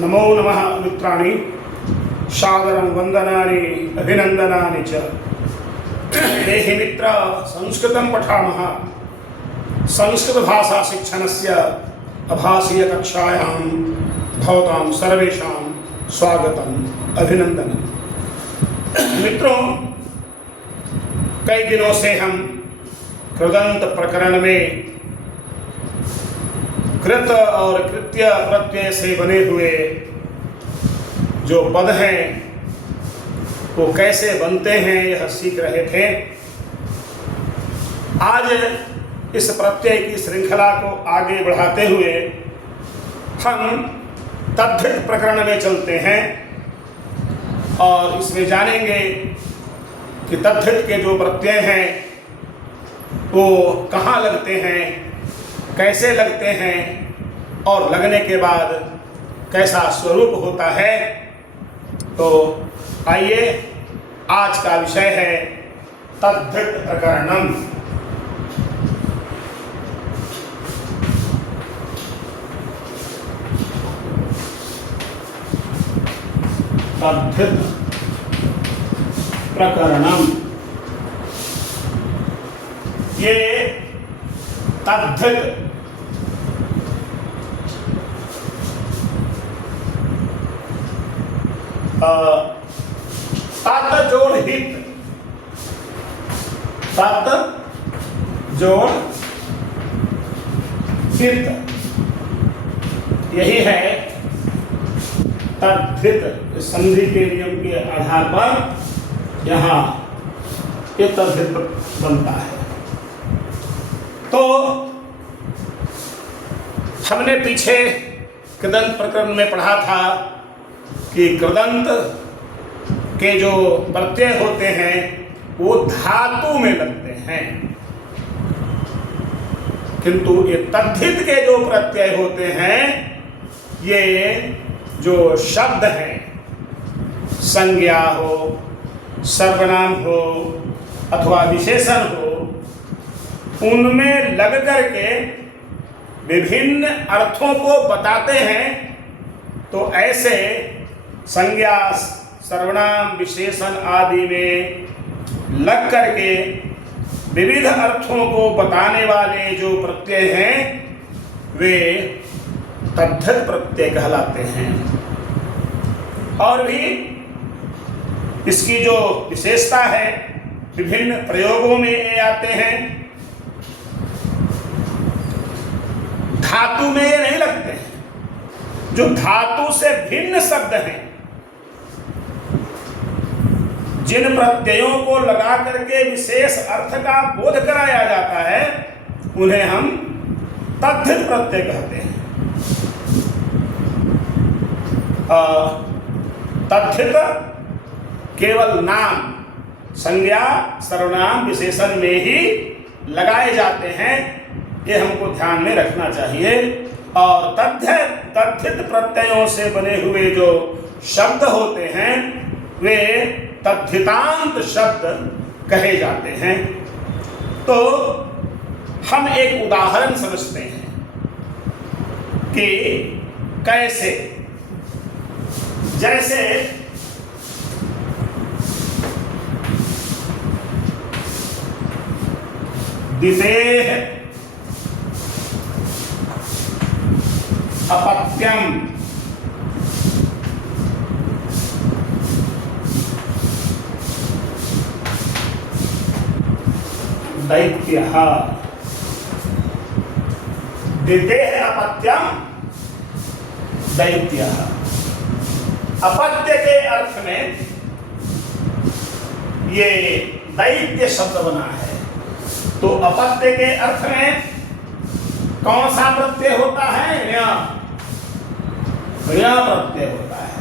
नमो नमः मित्राणि सादरं वन्दनानि अभिनन्दनानि च। देहि मित्र संस्कृतं पठामः। संस्कृतभाषा शिक्षणस्य आभासीय कक्षायां भवतां सर्वेषां स्वागतम् अभिनन्दनम्। मित्रों, कई दिनों से हम कृदंत प्रकरण में कृत और कृत्य प्रत्यय से बने हुए जो पद हैं वो कैसे बनते हैं यह सीख रहे थे। आज इस प्रत्यय की श्रृंखला को आगे बढ़ाते हुए हम तद्धित प्रकरण में चलते हैं और इसमें जानेंगे कि तद्धित के जो प्रत्यय हैं वो कहाँ लगते हैं, कैसे लगते हैं और लगने के बाद कैसा स्वरूप होता है। तो आइए, आज का विषय है तद्धित प्रकरणम। तद्धित प्रकरणम, ये तद्धित तत् जोड़ हित, तत् जोड़ हित, यही है तद्धित। संधि के नियम के आधार पर यहाँ ये तद्धित बनता है। तो हमने पीछे कृदंत प्रकरण में पढ़ा था कि कृदंत के जो प्रत्यय होते हैं वो धातु में लगते हैं, किंतु ये तद्धित के जो प्रत्यय होते हैं ये जो शब्द हैं, संज्ञा हो, सर्वनाम हो अथवा विशेषण हो, उनमें लग करके विभिन्न अर्थों को बताते हैं। तो ऐसे संज्ञा, सर्वनाम, विशेषण आदि में लग करके विविध अर्थों को बताने वाले जो प्रत्यय हैं वे तद्धित प्रत्यय कहलाते हैं। और भी इसकी जो विशेषता है, विभिन्न प्रयोगों में ये आते हैं। धातु में ये नहीं लगते हैं। जो धातु से भिन्न शब्द हैं, जिन प्रत्ययों को लगा करके विशेष अर्थ का बोध कराया जाता है उन्हें हम तद्धित प्रत्यय कहते हैं। तद्धित केवल नाम, संज्ञा, सर्वनाम, विशेषण में ही लगाए जाते हैं, ये हमको ध्यान में रखना चाहिए। और तद्धित प्रत्ययों से बने हुए जो शब्द होते हैं वे तद्धितांत शब्द कहे जाते हैं। तो हम एक उदाहरण समझते हैं कि कैसे, जैसे दिदेह अपत्यम, दैत्यः। दिदेह अपत्यम दैत्यः। अपत्य के अर्थ में ये दैत्य शब्द बना है। तो अपत्य के अर्थ में कौन सा प्रत्यय होता है? ण्य प्रत्यय होता है।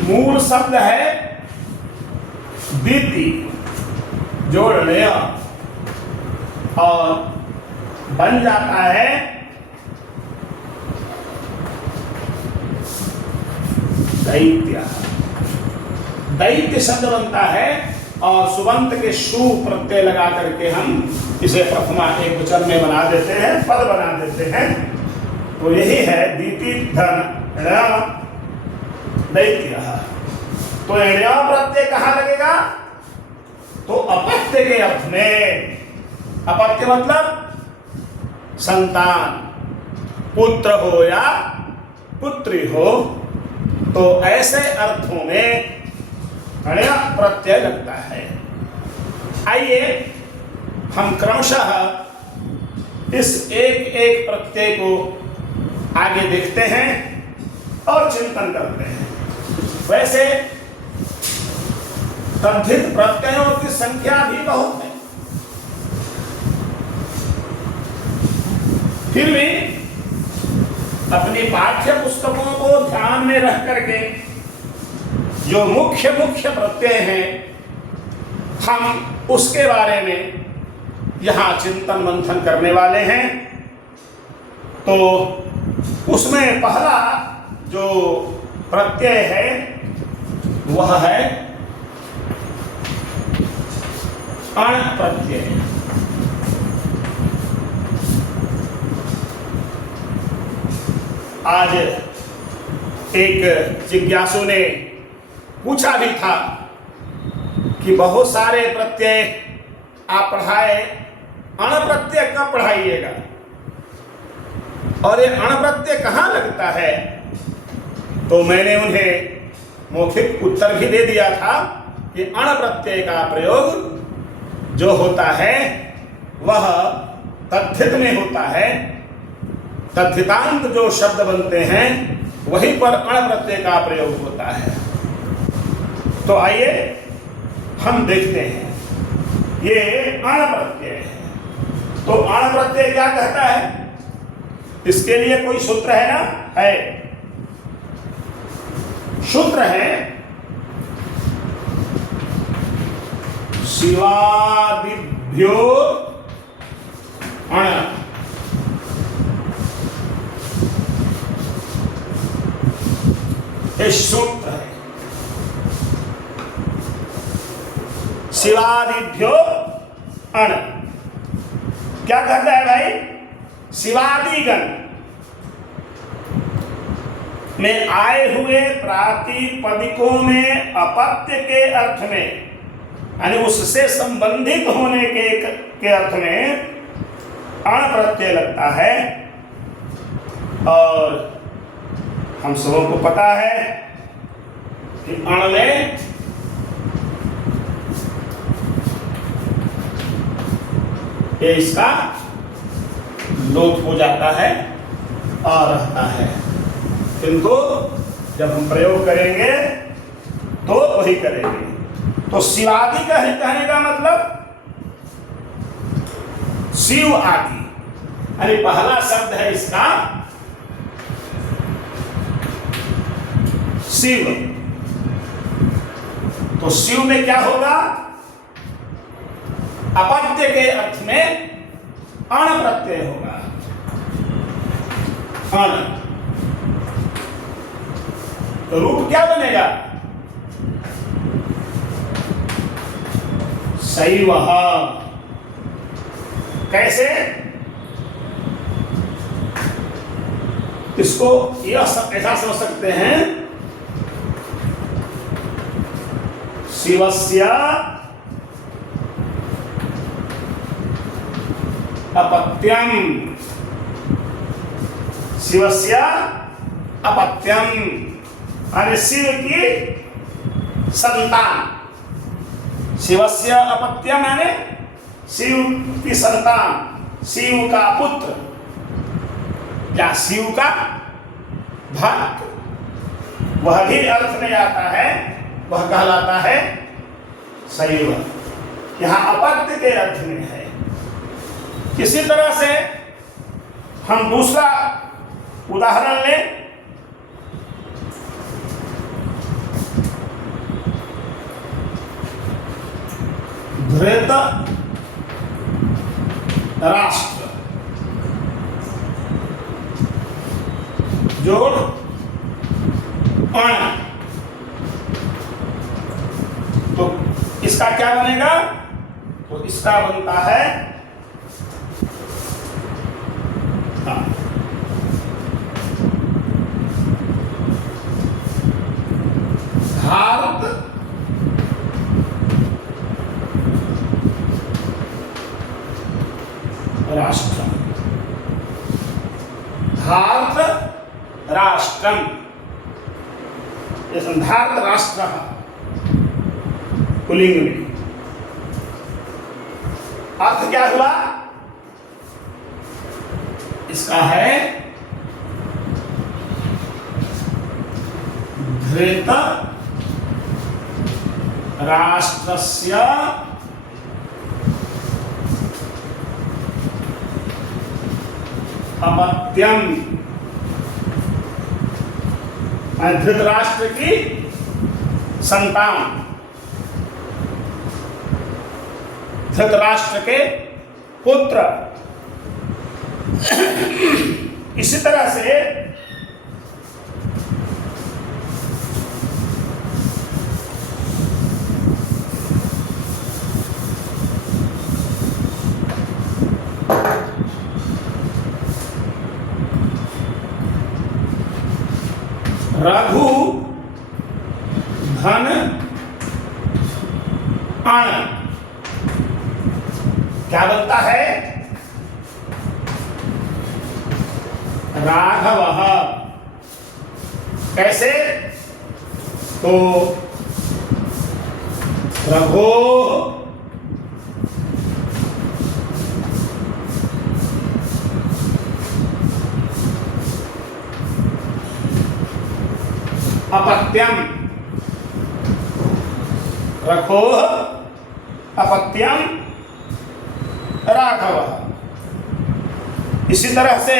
मूल शब्द है दीति जोड़ ण्य और बन जाता है दैत्य। दैत्य शब्द बनता है और सुबंत के शु प्रत्यय लगा करके हम इसे प्रथमा एक वचन में बना देते हैं, पद बना देते हैं। तो यही है दीति धन दैत्य। तो एण्या प्रत्यय कहाँ लगेगा? तो अपत्य के अर्थ में। अपत्य मतलब संतान, पुत्र हो या पुत्री हो, तो ऐसे अर्थों में अण्या प्रत्यय लगता है। आइए हम क्रमशः इस एक एक प्रत्यय को आगे देखते हैं और चिंतन करते हैं। वैसे तद्धित प्रत्ययों की संख्या भी बहुत है, फिर भी अपनी पाठ्य पुस्तकों को ध्यान में रख करके जो मुख्य मुख्य प्रत्यय हैं, हम उसके बारे में यहाँ चिंतन मंथन करने वाले हैं। तो उसमें पहला जो प्रत्यय है वह है अण प्रत्यय। आज एक जिज्ञासु ने पूछा भी था कि बहुत सारे प्रत्यय आप पढ़ाए, अण प्रत्यय कब पढ़ाइएगा और ये अण प्रत्यय कहाँ लगता है? तो मैंने उन्हें मौखिक उत्तर भी दे दिया था कि अण प्रत्यय का प्रयोग जो होता है वह तद्धित में होता है। तद्धितांत जो शब्द बनते हैं वहीं पर अण प्रत्यय का प्रयोग होता है। तो आइए हम देखते हैं, ये अण प्रत्यय है। तो अण प्रत्यय क्या कहता है? इसके लिए कोई सूत्र है ना? है, सूत्र है शिवादिभ्यो अण। ये सूत्र है, शिवादिभ्यो अण। क्या कहता है भाई? शिवादिगण में आए हुए प्रातिपदिकों में अपत्य के अर्थ में, यानी उससे संबंधित होने के अर्थ में अण प्रत्यय लगता है। और हम सबों को पता है कि अण में ये इसका लोप हो जाता है और रहता है, किंतु जब हम प्रयोग करेंगे तो वही करेंगे। तो शिवादि कहने का मतलब शिव आदि, यानी पहला शब्द है इसका शिव। तो शिव में क्या होगा? अपत्य के अर्थ में अण प्रत्यय होगा। अण तो रूप क्या बनेगा? शैवः। कैसे? इसको यह ऐसा समझ सकते हैं, शिवस्य अपत्यम, शिवस्य अपत्यम, यानी शिव की संतान। शिवस्य अपत्यम यानी शिव की संतान, शिव का पुत्र या शिव का भक्त, वह भी अर्थ में आता है, वह कहलाता है शैव। यहाँ अपत्य के अर्थ में है। किसी तरह से हम दूसरा उदाहरण लें। धृत राष्ट्र जोड़ अण, तो इसका क्या बनेगा? तो इसका बनता है राष्ट्रम, धार्त राष्ट्रम, ये धार्त राष्ट्र पुल्लिंग में। अर्थ क्या हुआ इसका? है धृत राष्ट्रस्य अपत्यम, धृतराष्ट्र की संतान, धृतराष्ट्र के पुत्र। इसी तरह से रघु धन अण क्या बनता है? राघव। कैसे? तो रघो अपत्यम, रघो अपत्यम राघव। इसी तरह से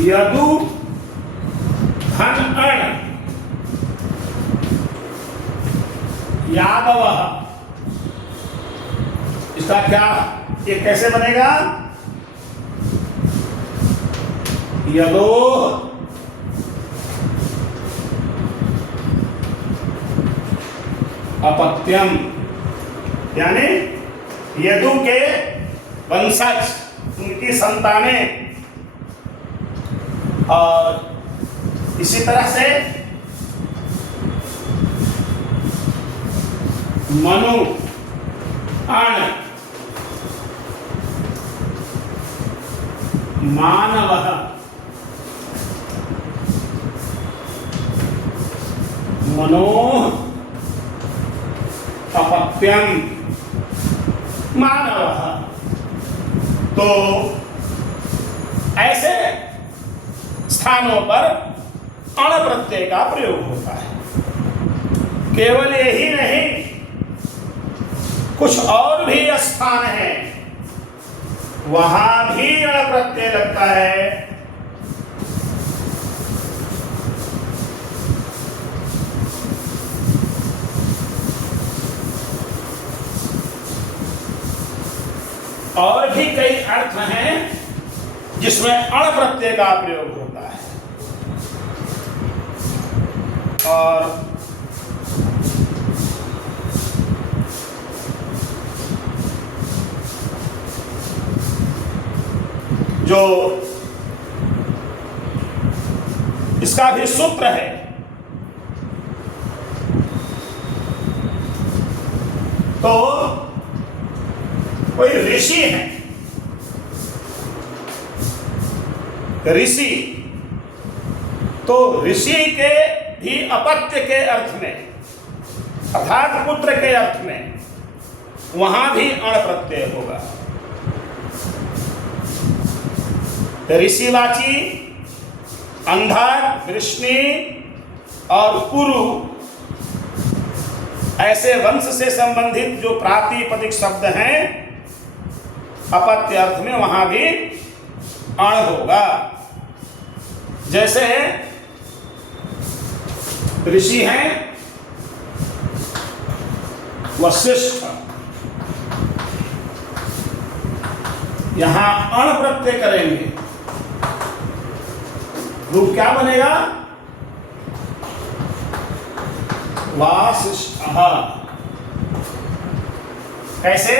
यदु धन अण यादव, इसका क्या, ये कैसे बनेगा? यदो अपत्यम, यानी यदु के वंशज, उनकी संतानें। और इसी तरह से मनु अण मानव, मनो अपत्यम मानव। तो ऐसे स्थानों पर अण प्रत्यय का प्रयोग होता है। केवल यही नहीं, कुछ और भी स्थान है वहां भी अण प्रत्यय लगता है। और भी कई अर्थ हैं जिसमें अण प्रत्यय का प्रयोग होता है। और जो इसका भी सूत्र है, तो कोई ऋषि है, ऋषि, तो ऋषि के भी अपत्य के अर्थ में अर्थात पुत्र के अर्थ में वहां भी अण प्रत्यय होगा। ऋषिवाची अंधक, वृष्णि और कुरु ऐसे वंश से संबंधित जो प्रातिपदिक शब्द हैं अपत्य अर्थ में वहां भी अण होगा। जैसे ऋषि हैं वशिष्ठ, यहां अण प्रत्यय करेंगे, रूप क्या बनेगा? वासिष्ठ। कैसे?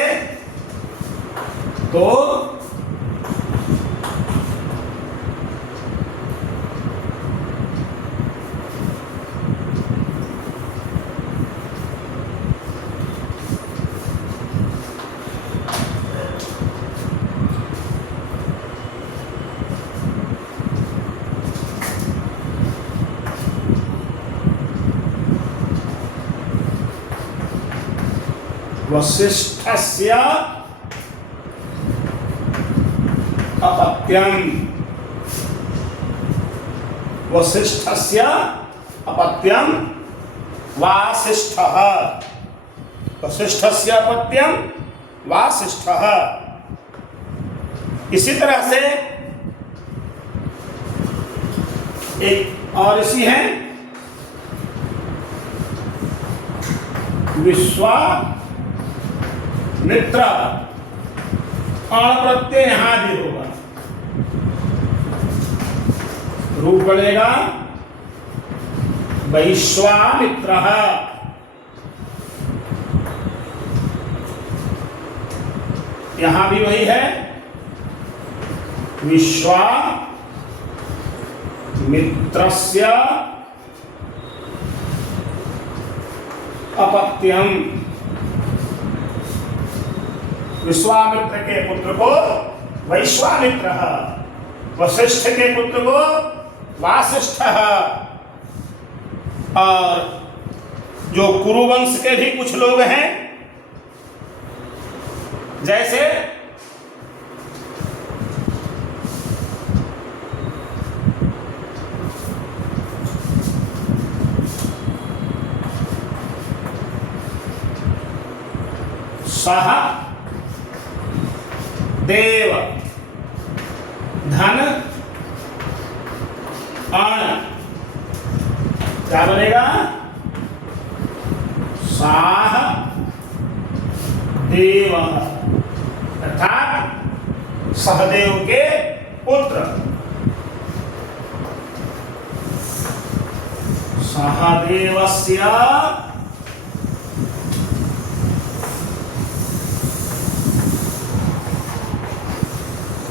तो वसिष्ठस्य अपत्यम, वसिष्ठस्य अपत्यम वासिष्ठः, वसिष्ठस्य अपत्यम वासिष्ठः। इसी तरह से एक और ऋषि हैं विश्वामित्र, अण प्रत्यय यहां भी होगा, रूप बनेगा वैश्वामित्रः। यहां भी वही है, विश्वामित्रस्य अपत्यम, विश्वामित्र के पुत्र को वैश्वामित्र, वशिष्ठ के पुत्र को वासिष्ठ। और जो कुरुवंश के भी कुछ लोग हैं, जैसे सह देव धन अण, क्या बनेगा? साह देव, अर्थात सहदेव के पुत्र। सहदेवस्य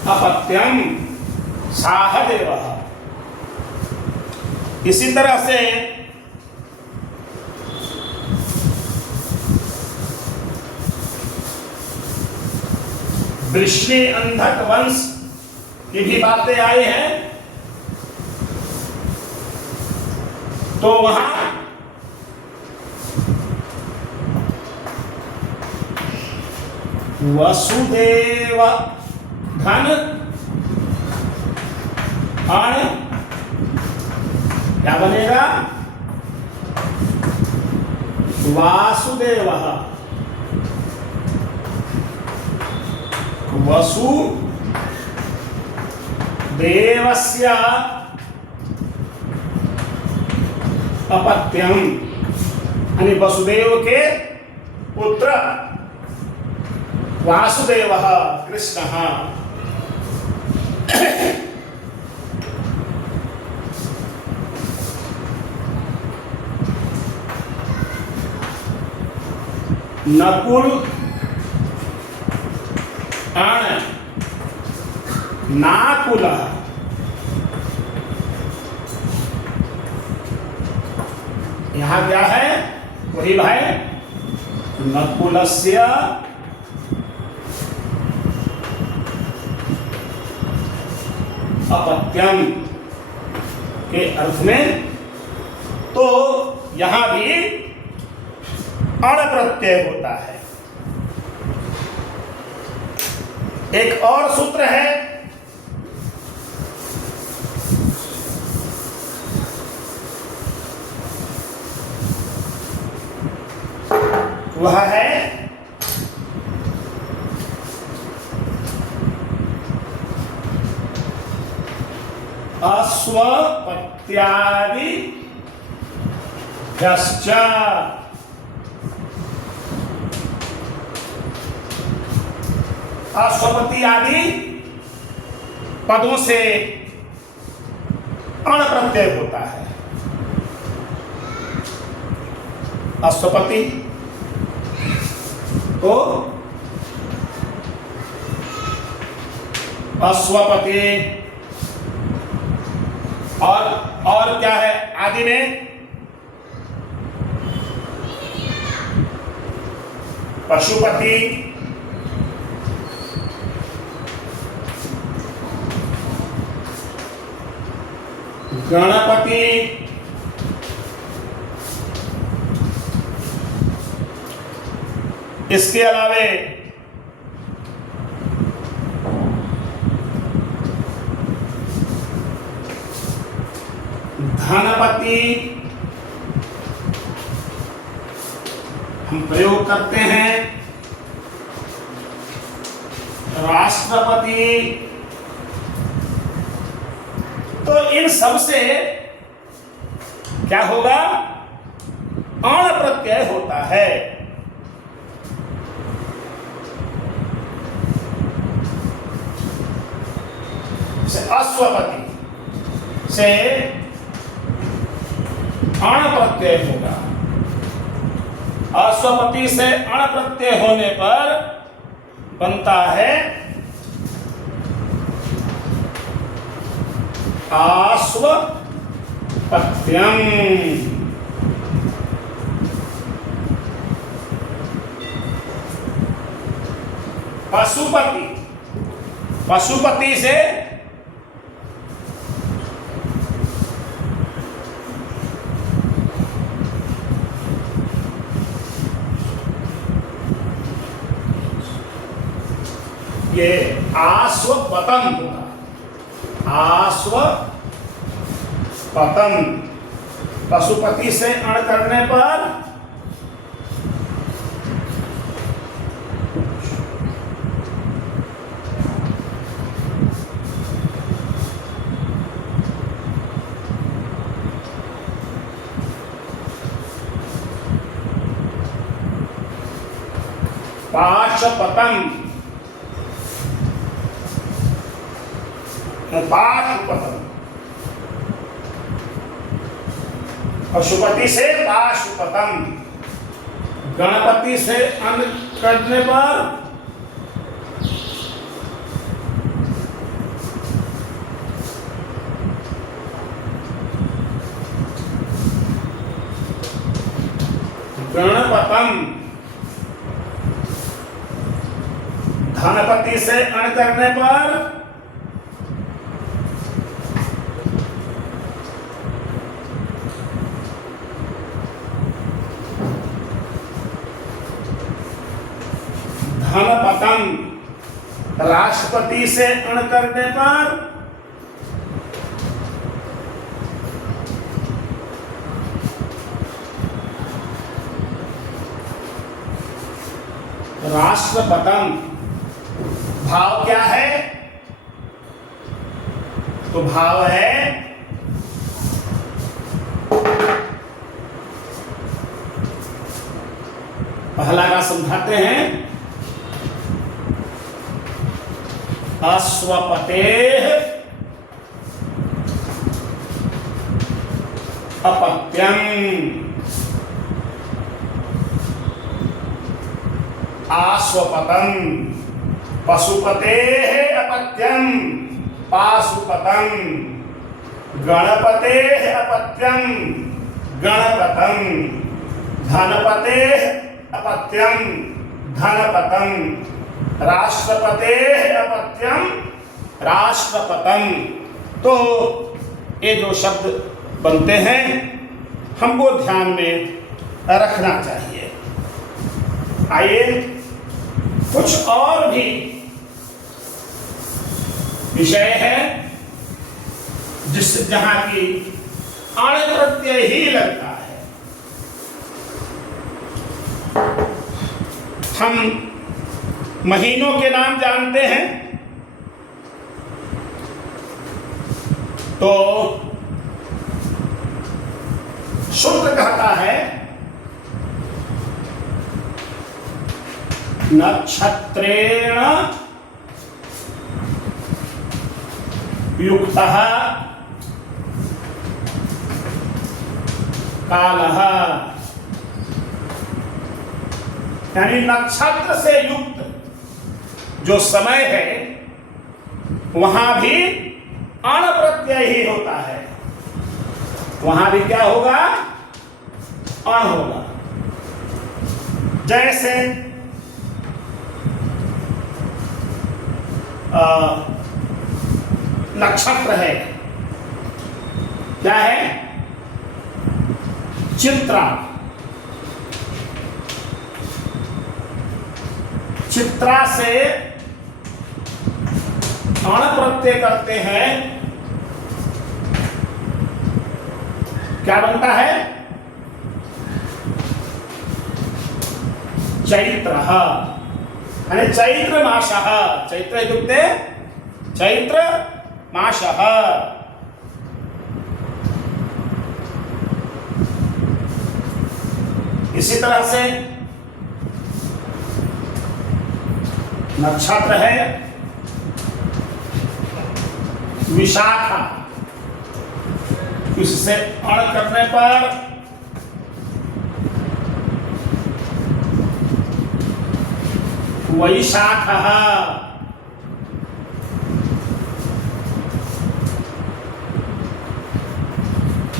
अपत्यम साहदेवः। इसी तरह से वृष्णि अंधक वंश की भी बातें आई हैं, तो वहां वसुदेव धन अण, क्या बनेगा? वासुदेवः। वसुदेवस्य अपत्यम, यानी वसुदेव के पुत्र वासुदेवः कृष्णः। नकुल अण नाकुल, यहां क्या है? वही भाई, नकुलस्य अपत्यम के अर्थ में, तो यहां भी अण प्रत्यय होता है। एक और सूत्र है, वह है अश्वपत्यादि भ्यश्च, अश्वपति आदि पदों से अण प्रत्यय होता है। अश्वपति तो अश्वपति, और क्या है आदि में? पशुपति, गणपति, इसके अलावे धनपति हम प्रयोग करते हैं, राष्ट्रपति। तो इन सब से क्या होगा? अण प्रत्यय होता है। अश्वपति से अण प्रत्यय होगा। अश्वपति से अण प्रत्यय होने पर बनता है आश्वपत्यम। पशुपति, पशुपति से ये आश्वपतम होगा। आश्वपतम पशुपति से अण करने पर पाशपतम, पाशुपतम, पशुपति से पाशुपतम, गणपति से अन करने पर गणपतम, धनपति से अण करने पर धनपतम, राष्ट्रपति से अण करने पर राष्ट्रपतम। भाव क्या है? तो भाव है पहला का समझाते हैं, अश्वपतेः अपत्यम, आश्वपतम, पशुपतेः अपत्यम, पाशुपतम, गणपतेः अपत्यम, गणपतम, धनपतेः अपत्यम, धनपतम, राष्ट्रपतेः अपत्यम, राष्ट्रपतम। तो ये जो शब्द बनते हैं हमको ध्यान में रखना चाहिए। आइए कुछ और भी विषय है जहां की अण प्रत्यय ही लगता है। हम महीनों के नाम जानते हैं, तो शुक्र कहता है नक्षत्रेण युक्तः कालः, यानी नक्षत्र से युक्त जो समय है वहां भी अण प्रत्यय ही होता है, वहां भी क्या होगा, अण होगा। जैसे नक्षत्र है, क्या है, चित्रा, चित्रा से अण प्रत्यय करते हैं, क्या बनता है, चैत्र, यानी चैत्र मासः, चैत्र इत्युक्ते चैत्र मासः। इसी तरह से नक्षत्र है विशाखा, इससे अण करने पर वैशाखः,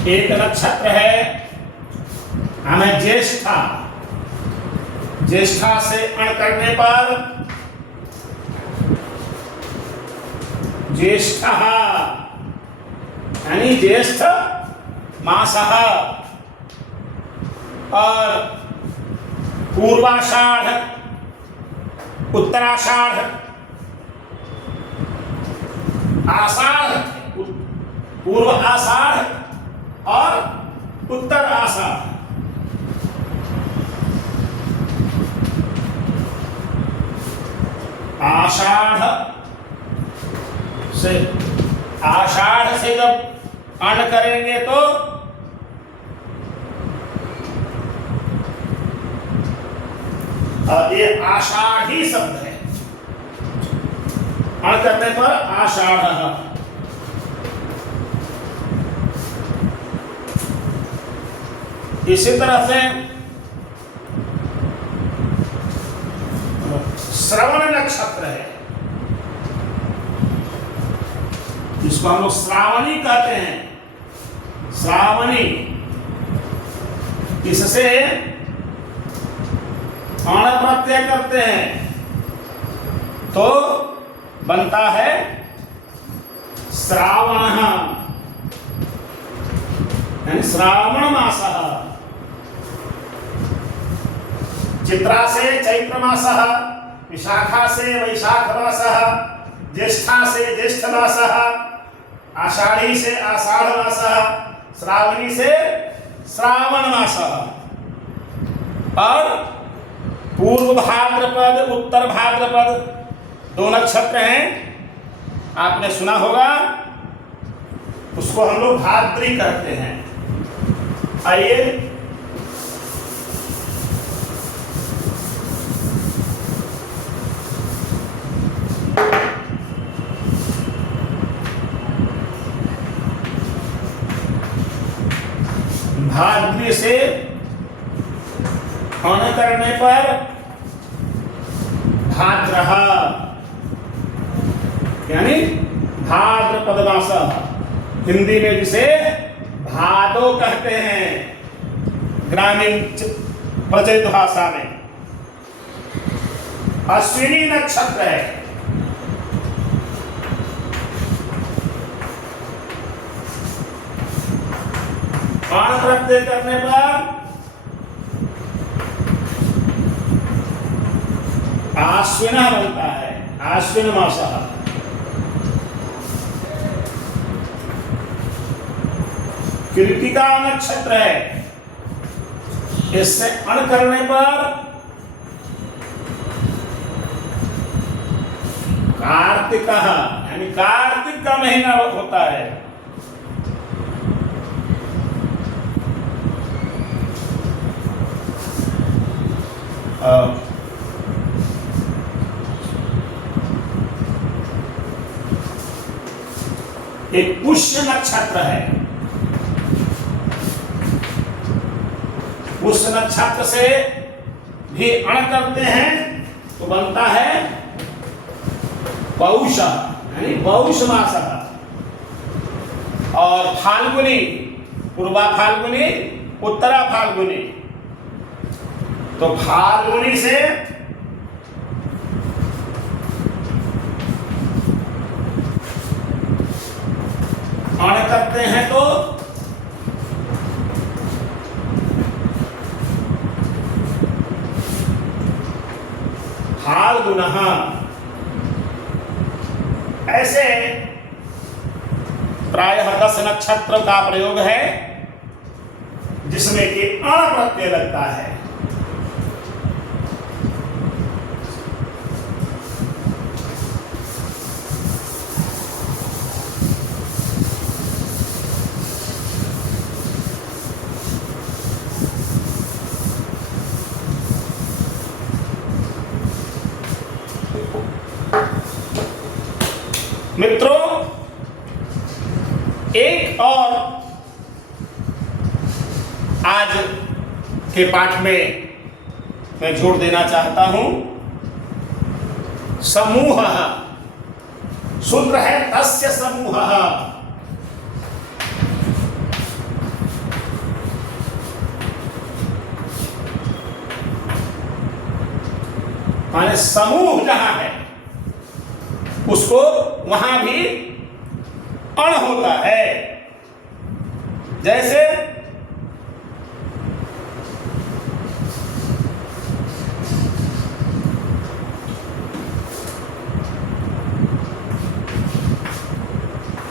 एक नक्षत्र है हमें ज्येष्ठा, ज्येष्ठा से अण करने पर ज्येष्ठः, यानी ज्येष्ठ मासः। और पूर्वाषाढ़, उत्तराषाढ़, आषाढ़, पूर्व आषाढ़ और उत्तर आषाढ़। आषाढ़ से, आषाढ़ से जब अण करेंगे तो ये आषाढ़ी शब्द है, अण करने पर आषाढ़। इसी तरह से श्रवण नक्षत्र है, जिसको हम लोग श्रावणी कहते हैं, श्रावणी, इससे अण प्रत्यय करते हैं तो बनता है श्रावणः, यानी श्रावण मासः। चित्रा से चैत्र मासः, विशाखा से वैशाख मासः, ज्येष्ठा से ज्येष्ठ मासः, आषाढ़ी से आषाढ़ मासः, श्रावणी से श्रावण मासः। और पूर्व भाद्रपद, उत्तर भाद्रपद दो नक्षत्र हैं, आपने सुना होगा, उसको हम लोग भाद्री कहते हैं। आइए भाद्री से अण करने पर भाद्रः, यानी भाद्रपद मास, हिंदी में जिसे भादो कहते हैं, ग्रामीण प्रचलित भाषा में। अश्विनी नक्षत्र है, अण प्रत्यय करने पर आश्विनः बनता है, आश्विन मासः। कृतिका नक्षत्र है, इससे अण करने पर कार्तिकः, यानी कार्तिक का महीना होता है। एक पुष्य नक्षत्र है, पुष्य नक्षत्र से भी अण करते हैं तो बनता है पौष, यानी पौष मास, और फाल्गुनी, पूर्वा फाल्गुनी, उत्तरा फाल्गुनी। तो फाल्गुनी से अण करते हैं तो फाल्गुनः। ऐसे प्रायः 10 नक्षत्र का प्रयोग है जिसमें कि अण प्रत्यय लगता है। मित्रों, एक और आज के पाठ में मैं जोड़ देना चाहता हूं। समूह, सूत्र है तस्य समूहः। माने समूह जहां है उसको वहां भी अण होता है। जैसे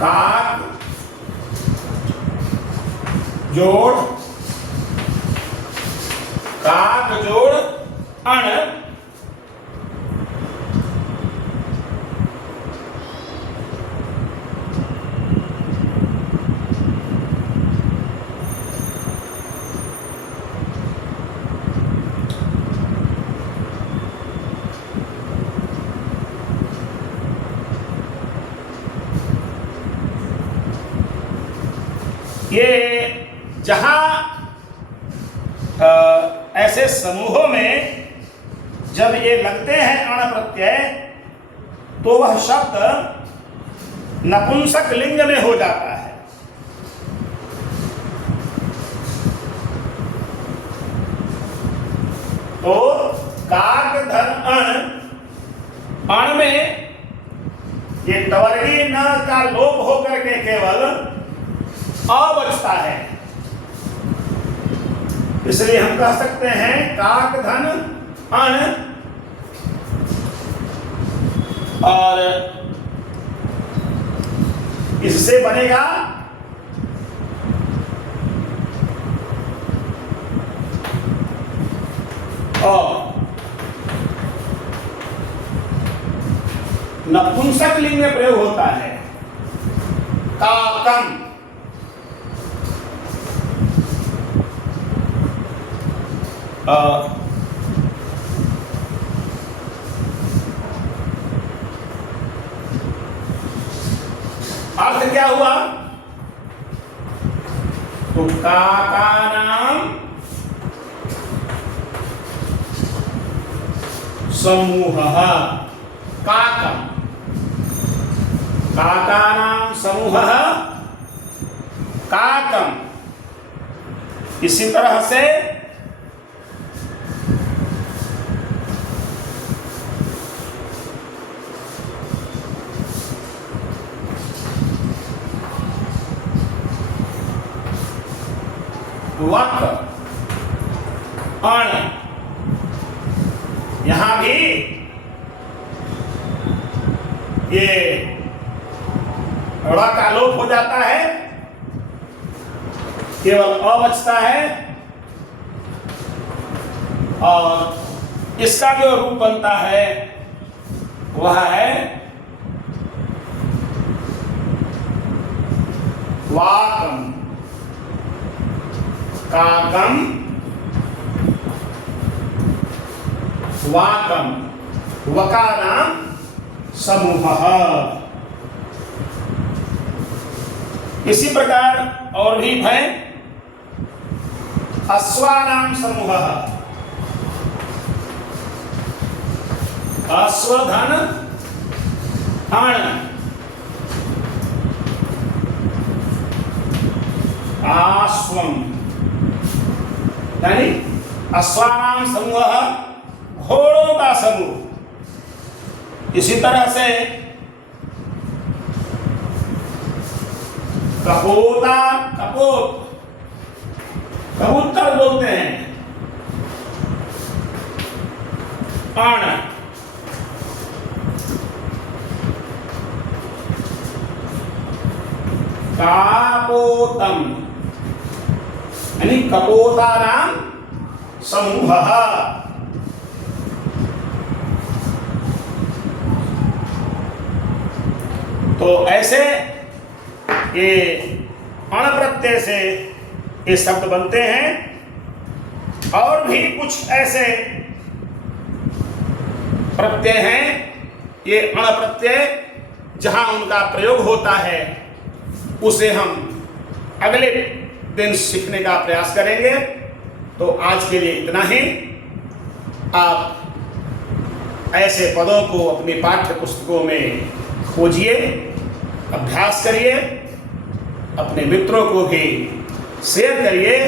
काक जोड़ अण, ये जहां ऐसे समूहों में जब ये लगते हैं अण प्रत्यय तो वह शब्द नपुंसक लिंग में हो जाता है। तो काक धन अण में ये टवर्गी न का लोप होकर के केवल अ बचता है। इसलिए हम कह सकते हैं काक धन अण, और इससे बनेगा नपुंसक लिंग में प्रयोग होता है काकम। अर्थ क्या हुआ? तो काका नाम समूहः, काकम, काका नाम समूहः काकम। इसी तरह से वक अण, यहां भी ये ड़ का लोप हो जाता है, केवल अ बचता है, और इसका जो रूप बनता है वह है वाकम, काकम, वाकम, वकानाम समूहः। इसी प्रकार और भी है अश्वानाम समूहः, अश्वधन अण, आश्वम, यानी अश्वानाम समूह, घोड़ों का समूह। इसी तरह से कपोता, कपोत, कबूतर बोलते हैं। अण, कापोतम, यानी कपोतानाम समूहः। तो ऐसे ये अण प्रत्यय से ये शब्द बनते हैं। और भी कुछ ऐसे प्रत्यय हैं, ये अण प्रत्यय जहां उनका प्रयोग होता है, उसे हम अगले दिन सीखने का प्रयास करेंगे। तो आज के लिए इतना ही। आप ऐसे पदों को अपनी पाठ्य पुस्तकों में खोजिए, अभ्यास करिए, अपने मित्रों को भी शेयर करिए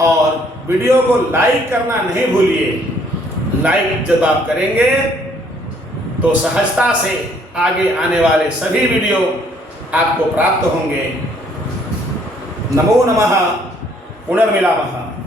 और वीडियो को लाइक करना नहीं भूलिए। लाइक जब आप करेंगे तो सहजता से आगे आने वाले सभी वीडियो आपको प्राप्त होंगे। नमो नमः, पुनर्मिलामः।